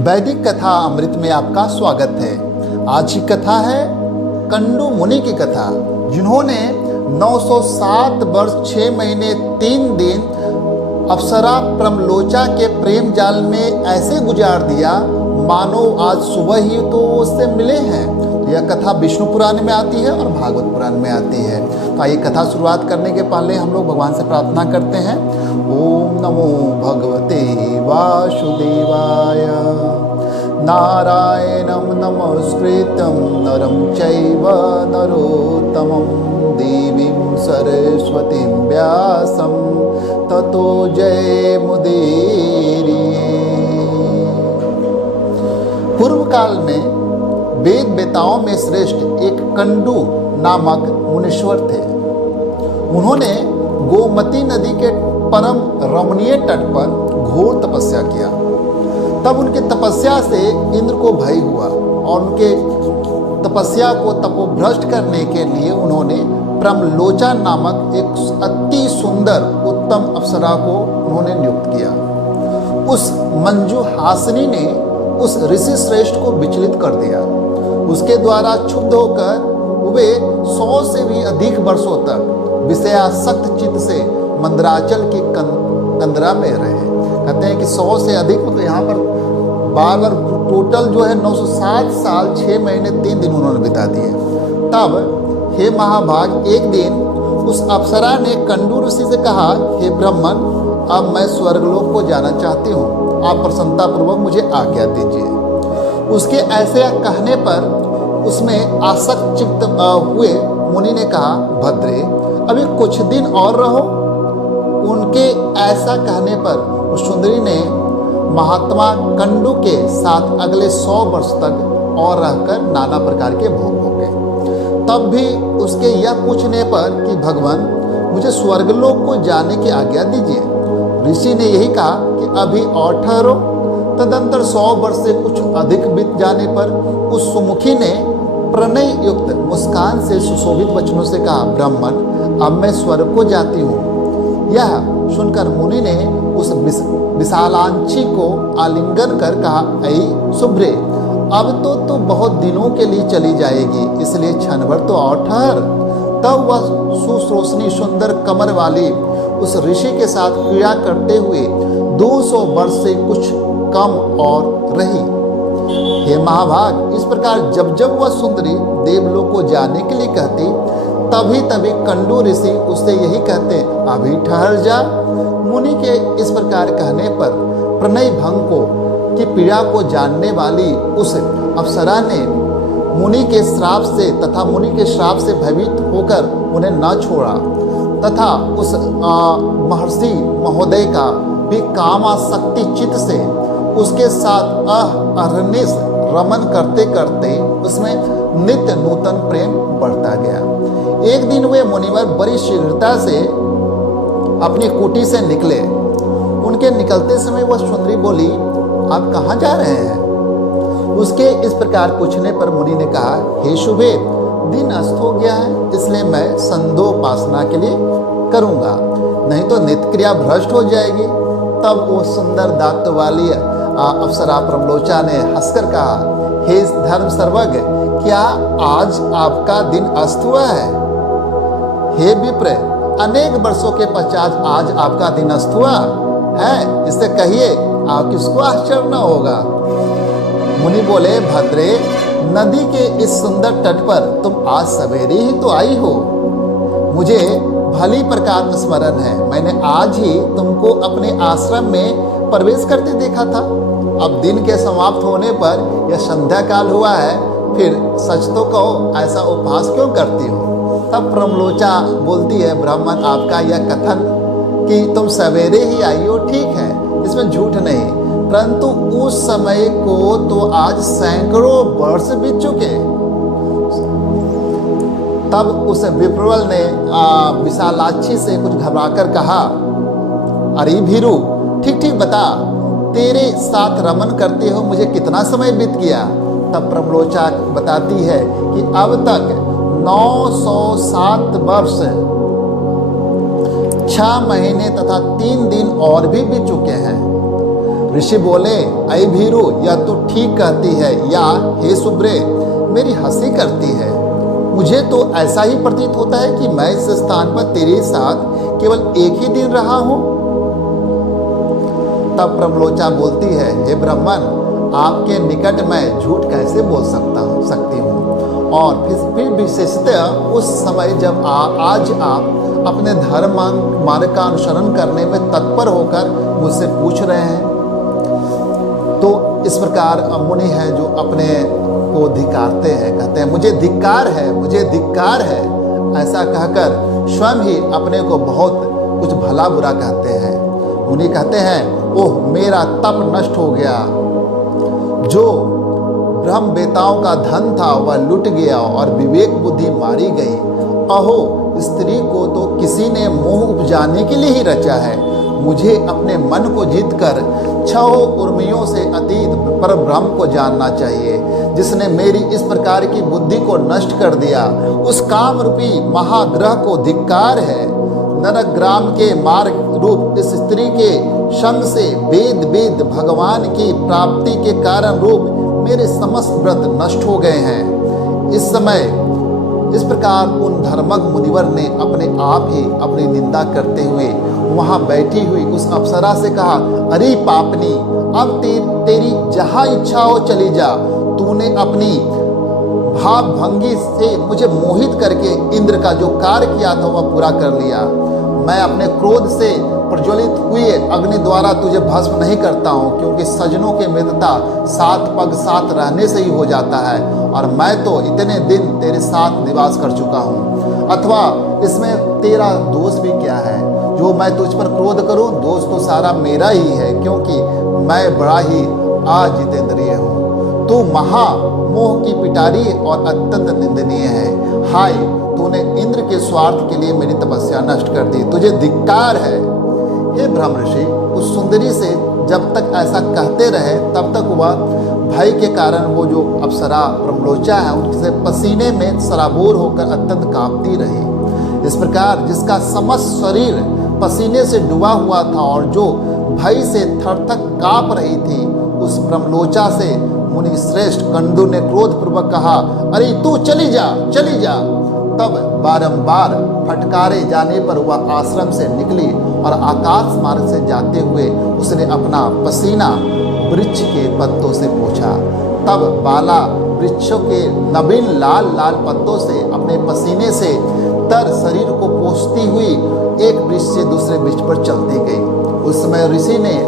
वैदिक कथा अमृत में आपका स्वागत है। आज की कथा है कंडू मुनि की कथा, जिन्होंने 907 वर्ष 6 महीने 3 दिन अप्सरा प्रमलोचा के प्रेम जाल में ऐसे गुजार दिया मानो आज सुबह ही तो उससे मिले हैं। यह कथा विष्णु पुराण में आती है और भागवत पुराण में आती है। तो आइए कथा शुरुआत करने के पहले हम लोग भगवान से प्रार्थना करते हैं। ओम नमो भगवते वासुदेवाय। नारायणं नमस्कृतं नरं चैव नरोत्तमं देवीं सरस्वतीं व्यासं ततो जयमुदीरये। पूर्व काल में वेद वेताओं में श्रेष्ठ एक कंडू नामक मुनीश्वर थे। उन्होंने गोमती नदी के परम रमणीय तट पर घोर तपस्या किया। तब उनकी तपस्या से इंद्र को भय हुआ और उनके तपस्या को तपोभ्रष्ट करने के लिए उन्होंने प्रमलोचा नामक एक अति सुंदर उत्तम अप्सरा को उन्होंने नियुक्त किया। उस मंजू हासिनी ने उस ऋषि श्रेष्ठ को विचलित कर दिया। उसके द्वारा क्षुब्ध होकर वे 100 से भी अधिक वर्षों तक विषयासक्त चित्त से मंदराचल की कंदरा में रहे। कहते हैं कि 100 से अधिक, मतलब यहाँ पर बार टोटल जो है 907 साल 6 महीने 3 दिन उन्होंने बिता दिए। तब हे महाभाग, एक दिन उस अप्सरा ने कंडू ऋषि से कहा, हे ब्राह्मण, अब मैं स्वर्गलोक को जाना चाहती हूँ, आप प्रसन्नतापूर्वक मुझे आज्ञा दीजिए। उसके ऐसे कहने पर उसमें आसक्त चित्त हुए मुनि ने कहा, भद्रे, अभी कुछ दिन और रहो। उनके ऐसा कहने पर उस सुंदरी ने महात्मा कंडू के साथ अगले 100 वर्ष तक और रहकर नाना प्रकार के भोग भोगे। तब भी उसके यह पूछने पर कि भगवान, मुझे स्वर्गलोक को जाने की आज्ञा दीजिए। ऋषि ने यही कहा कि अभी और ठहरो। तदंतर 100 वर्ष से कुछ अधिक बीत जाने पर उस सुमुखी ने प्रणय युक्त मुस्कान से सुशोभित वचनों से कहा, ब्राह्मण, अब मैं स्वर्ग को जाती हूँ। यह सुनकर मुनि ने उस विशालांची को आलिंगन कर कहा, ऐ शुभ्रे, अब तो तू बहुत दिनों के लिए चली जाएगी, इसलिए क्षण भर तो और ठहर। तब वह सुश्रोषणी सुंदर कमर वाली उस ऋषि के साथ क्रिया करते हुए 200 वर्ष से कुछ कम और रही। हे महाभाग, इस प्रकार जब जब वह सुंदरी देवलोक को जाने के लिए कहती, तभी तभी कंडू ऋषि उससे यही कहते, अभी ठहर जा। मुनि के इस प्रकार कहने पर प्रणय भंग को की पीड़ा को जानने वाली उस अप्सरा ने मुनि के श्राप से तथा मुनि के श्राप से भयभीत होकर उन्हें न छोड़ा तथा उस महर्षि महोदय का भी कामासक्ति चित्त से उसके साथ अहरनिश रमन करते करते उसमें नित्य नूतन प्रेम बढ़ता गया। एक दिन वे मुनिवर बड़ी शीघ्रता से अपनी कुटी से निकले। उनके निकलते समय वह सुंदरी बोली, आप कहाँ जा रहे हैं? उसके इस प्रकार पूछने पर मुनि ने कहा, हे शुभे, दिन अस्त हो गया है, इसलिए मैं संध्योपासना के लिए करूँगा, नहीं तो नित्य क्रिया भ्रष्ट हो जाएगी। तब वो सुंदर दांत वाली अप्सरा प्रमलोचा ने हंसकर कहा, हे धर्म सर्वज्ञ, क्या आज आपका दिन अस्त हुआ है? हे विप्र, अनेक वर्षों के पश्चात आज आपका दिन अस्त हुआ है, इससे कहिए आप किसको आश्चर्य न होगा। मुनि बोले, भद्रे, नदी के इस सुंदर तट पर तुम आज सवेरे ही तो आई हो। मुझे भली प्रकार में स्मरण है, मैंने आज ही तुमको अपने आश्रम में प्रवेश करते देखा था। अब दिन के समाप्त होने पर यह संध्या काल हुआ है, फिर सच तो कहो, ऐसा उपहास क्यों करती हो? तब प्रमलोचा बोलती है, ब्राह्मण, आपका यह कथन कि तुम सवेरे ही आई हो ठीक है, इसमें झूठ नहीं, परंतु उस समय को तो आज सैकड़ों वर्ष बीत चुके। तब उस विप्रवल ने विशालाक्षी से कुछ घबराकर कहा, अरे भीरू, ठीक ठीक बता, तेरे साथ रमन करते हो मुझे कितना समय बीत गया? तब प्रमलोचा बताती है कि अब तक 907 वर्ष 6 महीने तथा 3 दिन और भी बीत चुके हैं। ऋषि बोले, ऐ भीरु, यह तू ठीक कहती है या हे सुब्रे मेरी हंसी करती है? मुझे तो ऐसा ही प्रतीत होता है कि मैं इस स्थान पर तेरे साथ केवल एक ही दिन रहा हूं। तब प्रमलोचा बोलती है, हे ब्राह्मण, आपके निकट मैं झूठ कैसे बोल सकती हूँ? और फिर विशेषतः उस समय जब आज आप अपने धर्म मार्ग का अनुसरण करने में तत्पर होकर मुझसे पूछ रहे हैं। तो इस प्रकार मुनि हैं जो अपने को धिक्कारते हैं, कहते हैं मुझे धिक्कार है, मुझे धिक्कार है। ऐसा कहकर स्वयं ही अपने को बहुत कुछ भला बुरा कहते हैं। मुनि कहते हैं, ओह मेरा तप नष्ट हो गया, जो ब्रह्म बेताओं का धन था वह लुट गया और विवेक बुद्धि मारी गई। अहो, स्त्री को तो किसी ने मोह उपजाने के लिए ही रचा है। मुझे अपने मन को जीत कर 6 उर्मियों से अतीत पर ब्रह्म को जानना चाहिए, जिसने मेरी इस प्रकार की बुद्धि को नष्ट कर दिया। उस काम रूपी महाग्रह को धिक्कार है। नरग्राम के मार्ग रूप इस स्त्री के संग से वेद भगवान की प्राप्ति के कारण रूप मेरे समस्त व्रत नष्ट हो गए हैं। इस समय इस प्रकार उन धर्मज्ञ मुनिवर ने अपने आप ही अपनी निंदा करते हुए वहां बैठी हुई उस अप्सरा से कहा, अरे पापनी, अब तेरी जहां इच्छा हो चली जा। तूने अपनी भाव भंगी से मुझे मोहित करके इंद्र का जो कार्य किया था वह पूरा कर लिया। मैं अपने क्रोध से प्रज्वलित हुए अग्नि द्वारा तुझे भस्म नहीं करता हूँ, क्योंकि सजनों के मित्रता 7 पग साथ रहने से ही हो जाता है, और मैं तो इतने दिन तेरे साथ निवास कर चुका हूँ। अथवा इसमें तेरा दोष भी क्या है? जो मैं तुझ पर क्रोध करूँ, दोष तो सारा मेरा ही है, क्योंकि मैं बड़ा ही अजितेंद्रिय हूँ। तू महामोह की पिटारी और अत्यंत निंदनीय है। हाय, तूने इंद्र के स्वार्थ के लिए मेरी तपस्या नष्ट कर दी, तुझे धिक्कार है। हे ब्रह्म ऋषि, उस सुंदरी से जब तक ऐसा कहते रहे तब तक वह भय के कारण वो जो अप्सरा प्रमलोचा है उनसे पसीने में सराबोर होकर अत्यंत कांपती रही। इस प्रकार जिसका समस्त शरीर पसीने से डूबा हुआ था और जो भय से थरथर कांप रही थी, उस प्रमलोचा से मुनि श्रेष्ठ कंडू ने क्रोधपूर्वक कहा, अरे तू चली जा, चली जा। तब बारंबार फटकारे जाने पर वह आश्रम से निकली और आकाश मार्ग से जाते हुए उसने अपना पसीना वृक्ष के पत्तों से पोंछा। तब बाला वृक्षों के नवीन लाल लाल पत्तों से अपने पसीने से तर शरीर को पोंछती हुई एक वृक्ष से दूसरे वृक्ष पर चलती गई। उस समय ऋषि ने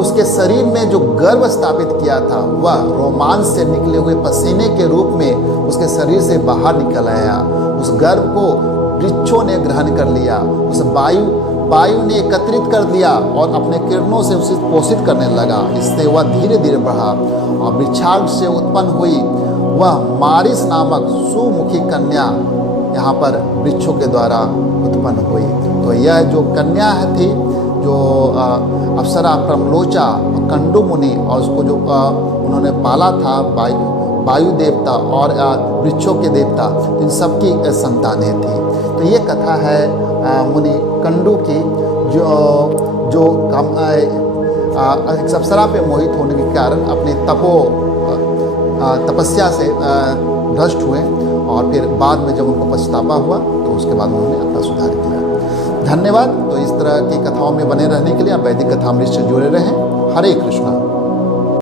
उसके शरीर में जो गर्भ स्थापित किया था वह रोमांच से निकले हुए पसीने के रूप में उसके शरीर से बाहर निकल आया। उस गर्भ को वृक्षों ने ग्रहण कर लिया, उस वायु ने एकत्रित कर दिया और अपने किरणों से उसे पोषित करने लगा। इससे वह धीरे धीरे बढ़ा और वृक्षांग से उत्पन्न हुई वह मारिस नामक सुमुखी कन्या यहाँ पर वृक्षों के द्वारा उत्पन्न हुई। तो यह जो कन्या थी, जो अप्सरा प्रमलोचा कंडू मुनि और उसको जो उन्होंने पाला था वायु देवता और वृक्षों के देवता, इन सबकी संतानें थी। तो ये कथा है मुनि कंडू की, जो एक अप्सरा पे मोहित होने के कारण अपने तपस्या से भ्रष्ट हुए और फिर बाद में जब उनको पछतावा हुआ तो उसके बाद उन्होंने अपना सुधार किया। धन्यवाद। तो इस तरह की कथाओं में बने रहने के लिए आप वैदिक कथामृत से जुड़े रहें। हरे कृष्णा।